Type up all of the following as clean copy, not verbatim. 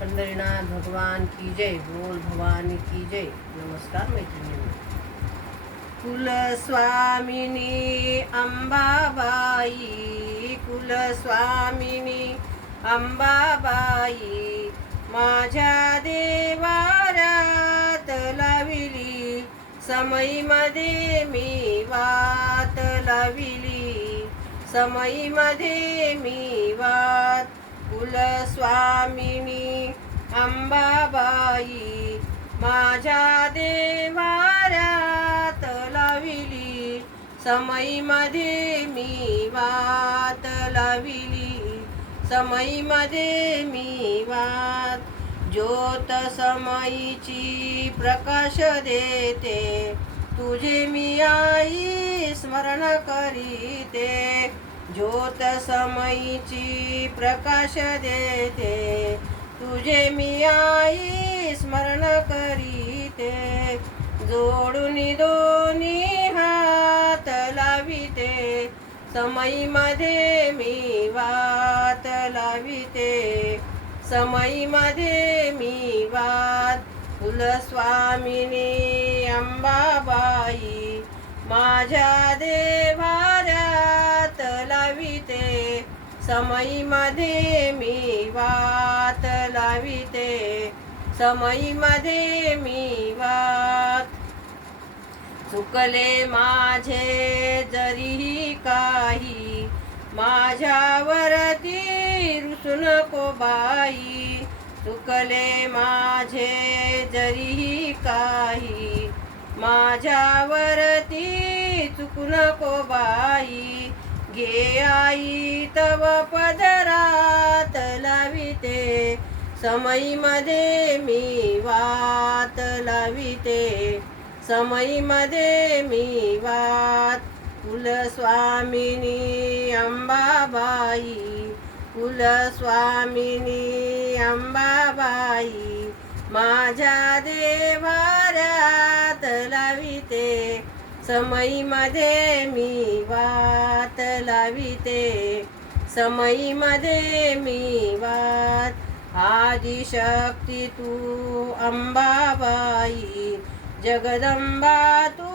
पंढरीनाथ भगवान की जय, बोल भवानी की जय. नमस्कार मैत्रिणींनो. कुलस्वामिनी अंबाबाई, कुलस्वामिनी अंबाबाई, माझ्या देवाऱ्यात लाविली, समईमध्ये मी वात लाविली, समईमध्ये मी वात. कुलस्वामिनी अंबाबाई, माझ्या देवाऱ्यात लाविली, समईमध्ये मी वात लाविली, समईमध्ये मी वात. ज्योत समईची प्रकाश देते, तुझे मी आई स्मरण करीते. ज्योत समईची प्रकाश देते, तुझे मी आई स्मरण करीते. जोडून दोन्ही हात लाविते, समईमध्ये मी वात लाविते, समईमध्ये मी वात. कुलस्वामिनी अंबाबाई, माझ्या देवाऱ्यात लाविते, समईमध्ये मी वात लाविते, समईमध्ये मी वात. चुकले माझे जरी काही, माझ्यावरती रुसू नको बाई. चुकले माझे जरी काही, माझ्यावरती चुकू नको बाई. घे आई तव पदरात लाविते, समईमध्ये मी वात लाविते, समईमध्ये मी वात. कुलस्वामिनी अंबाबाई, कुलस्वामिनी अंबाबाई, माझ्या देवाऱ्यात लाविते, समईमध्ये मी वात लाविते, समईमध्ये मी वात. आदिशक्ती तू अंबाबाई, जगदंबा तू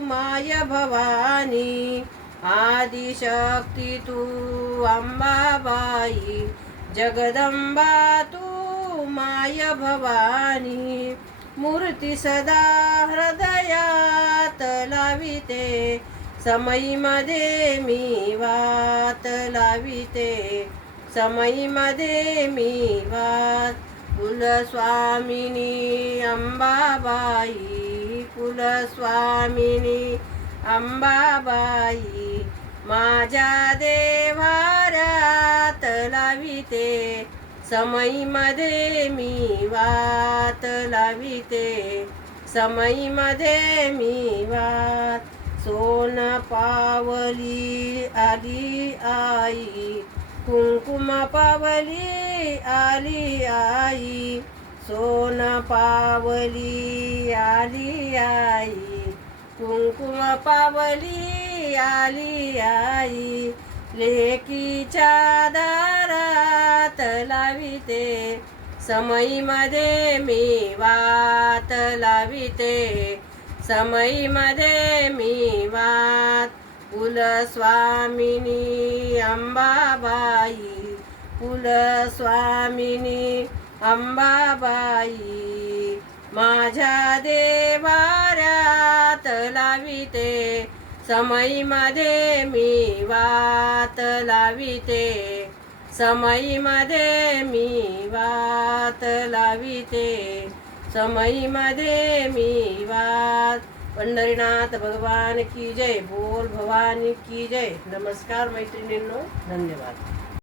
माय भवानी. आदिशक्ती तू अंबाबाई, जगदंबा तू माय भवानी. मूर्ती सदा हृदयात लाविते, समईमध्ये मी वात लाविते, समईमध्ये मी वात. कुलस्वामिनी अंबाबाई, कुलस्वामिनी अंबाबाई, माझ्या देवाऱ्यात लाविते, समईमध्ये मी वात लाविते, समईमध्ये मी वात. सोन पावली आली आई, कुंकुम पावली आली आई. सोन पावली आली आई, कुंकुम पावली आली आई. लेकीच्या दारात लाविते, समईमध्ये मी वात लाविते, समईमध्ये मी वात. कुलस्वामिनी अंबाबाई, कुलस्वामिनी अंबाबाई, माझ्या देवाऱ्यात लाविते, समईमध्ये मी वात लाविते, समईमध्ये मी वात लाविते, समईमध्ये मी वात. पंढरीनाथ भगवान की जय, बोल भवानी की जय. नमस्कार मैत्रिणींनो, धन्यवाद.